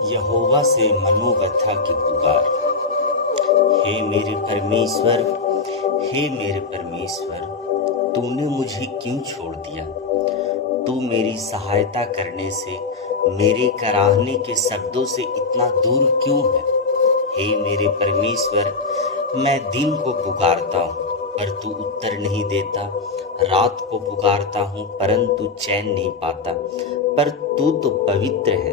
यहोवा से मनोव्यथा की पुकार। हे मेरे परमेश्वर, हे मेरे परमेश्वर, तूने मुझे क्यों छोड़ दिया? तू मेरी सहायता करने से, मेरे कराहने के शब्दों से इतना दूर क्यों है? हे मेरे परमेश्वर, मैं दिन को पुकारता हूँ पर तू उत्तर नहीं देता, रात को पुकारता हूँ परंतु चैन नहीं पाता। पर तू तो पवित्र है,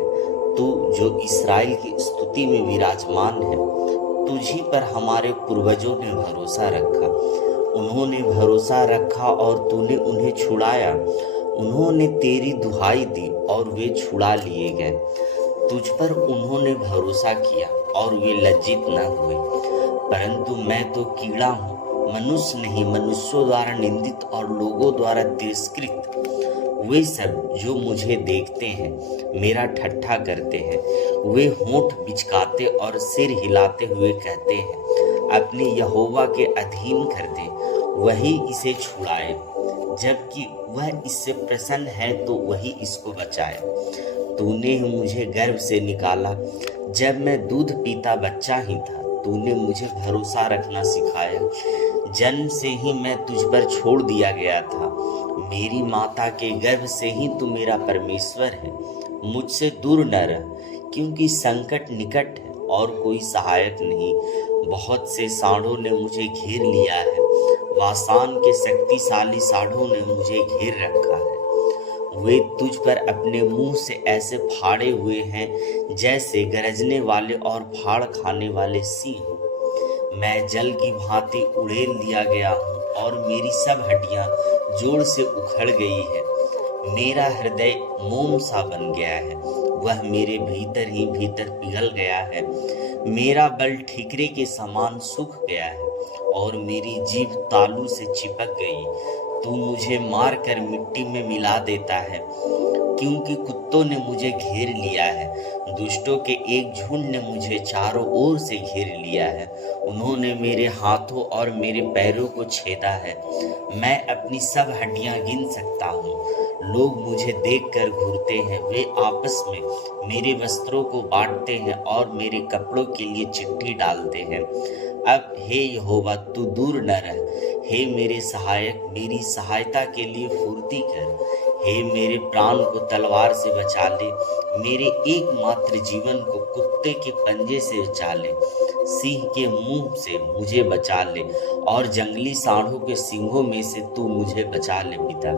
तू जो इस्राएल की स्तुति में विराजमान है। तुझी पर हमारे पूर्वजों ने भरोसा रखा, उन्होंने भरोसा रखा और तूने उन्हें छुड़ाया। उन्होंने तेरी दुहाई दी और वे छुड़ा लिए गए। तुझ पर उन्होंने भरोसा किया और वे लज्जित न हुए। परंतु मैं तो कीड़ा हूँ, मनुष्य नहीं, मनुष्यों द्वारा निंदित और लोगों द्वारा तिरस्कृत। वे सब जो मुझे देखते हैं मेरा ठट्ठा करते हैं। वे होंठ बिचकाते और सिर हिलाते हुए कहते हैं, अपने यहोवा के अधीन कर दे, वही इसे छुड़ाए। जबकि वह इससे प्रसन्न है तो वही इसको बचाए। तूने ही मुझे गर्भ से निकाला, जब मैं दूध पीता बच्चा ही था। तूने मुझे भरोसा रखना सिखाया, जन्म से ही मैं तुझ पर छोड़ दिया गया था। मेरी माता के गर्भ से ही तू मेरा परमेश्वर है। मुझसे दूर न रह, क्योंकि संकट निकट है और कोई सहायक नहीं। बहुत से सांडों ने मुझे घेर लिया है, बाशान के शक्तिशाली सांडों ने मुझे घेर रखा है। वे तुझ पर अपने मुंह से ऐसे फाड़े हुए हैं जैसे गरजने वाले और फाड़ खाने वाले सिंह। मैं जल की भांति उड़ेल दिया गया हूँ और मेरी सब हड्डियां जोर से उखड़ गई है। मेरा हृदय मोम सा बन गया है, वह मेरे भीतर ही भीतर पिघल गया है। मेरा बल ठीकरे के समान सूख गया है और मेरी जीभ तालू से चिपक गई। तू मुझे मार कर मिट्टी में मिला देता है, क्योंकि कुत्तों ने मुझे घेर लिया है। दुष्टों के एक झुंड ने मुझे चारों ओर से घेर लिया है। उन्होंने मेरे हाथों और मेरे पैरों को छेदा है। मैं अपनी सब हड्डियां गिन सकता हूँ। लोग मुझे देखकर घूरते हैं, वे आपस में मेरे वस्त्रों को बांटते हैं और मेरे कपड़ों के लिए चिट्ठी डालते हैं। अब हे यहोवा, तू दूर न रह। हे मेरे सहायक, मेरी सहायता के लिए फुर्ती कर। हे मेरे प्राण को तलवार से बचा ले, मेरे एकमात्र जीवन को कुत्ते के पंजे से बचा ले। सिंह के मुंह से मुझे बचा ले और जंगली सांडों के सींगों में से तू मुझे बचा ले पिता।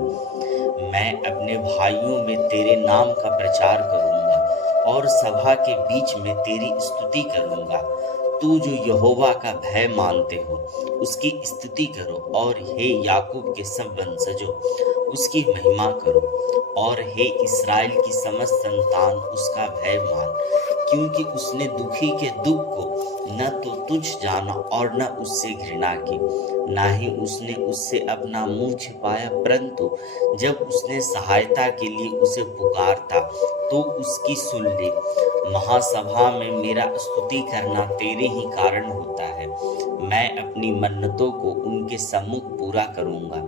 मैं अपने भाइयों में तेरे नाम का प्रचार करूंगा और सभा के बीच में तेरी स्तुति करूंगा। तू जो यहोवा का भय मानते हो उसकी स्तुति करो, और हे याकूब के सब वंशजों उसकी महिमा करो, और हे इस्राएल की समस्त संतान उसका भय मान। क्योंकि उसने दुखी के दुख को न तो तुझ जाना और न उससे घृणा की, ना ही उसने उससे अपना मुंह छिपाया। परंतु जब उसने सहायता के लिए उसे पुकारता तो उसकी सुन ली। महासभा में मेरा स्तुति करना तेरे ही कारण होता है। मैं अपनी मन्नतों को उनके सम्मुख पूरा करूंगा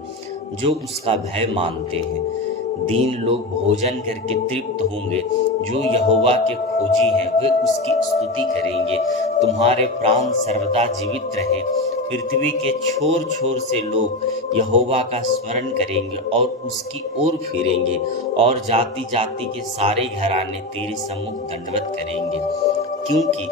जो उसका भय मानते हैं। दीन लोग भोजन करके तृप्त होंगे, जो यहोवा के खोजी हैं वे उसकी स्तुति करेंगे। तुम्हारे प्राण सर्वदा जीवित रहे। पृथ्वी के छोर छोर से लोग यहोवा का स्मरण करेंगे और उसकी ओर फिरेंगे, और जाति जाति के सारे घराने तेरे सम्मुख दंडवत करेंगे। क्योंकि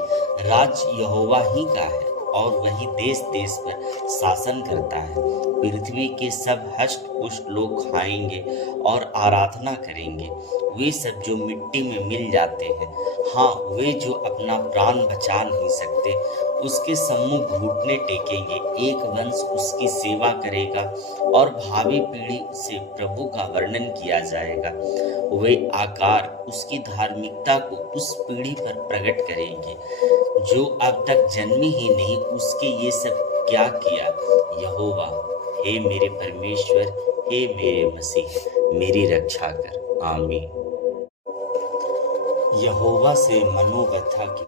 राज्य यहोवा ही का है और वही देश देश पर शासन करता है। पृथ्वी के सब हष्ट पुष्ट लोग खाएंगे और आराधना करेंगे, वे सब जो मिट्टी में मिल जाते हैं। हाँ, वे जो अपना प्राण बचा नहीं सकते उसके सम्मुख घुटने टेकेंगे। एक वंश उसकी सेवा करेगा और भावी पीढ़ी से प्रभु का वर्णन किया जाएगा। वे आकार उसकी धार्मिकता को उस पीढ़ी पर प्रकट करेंगे जो अब तक जन्मी ही नहीं। उसके ये सब क्या किया यहोवा? हे मेरे परमेश्वर, हे मेरे मसीह, मेरी रक्षा कर। आमीन। यहोवा से मनोव्यथा की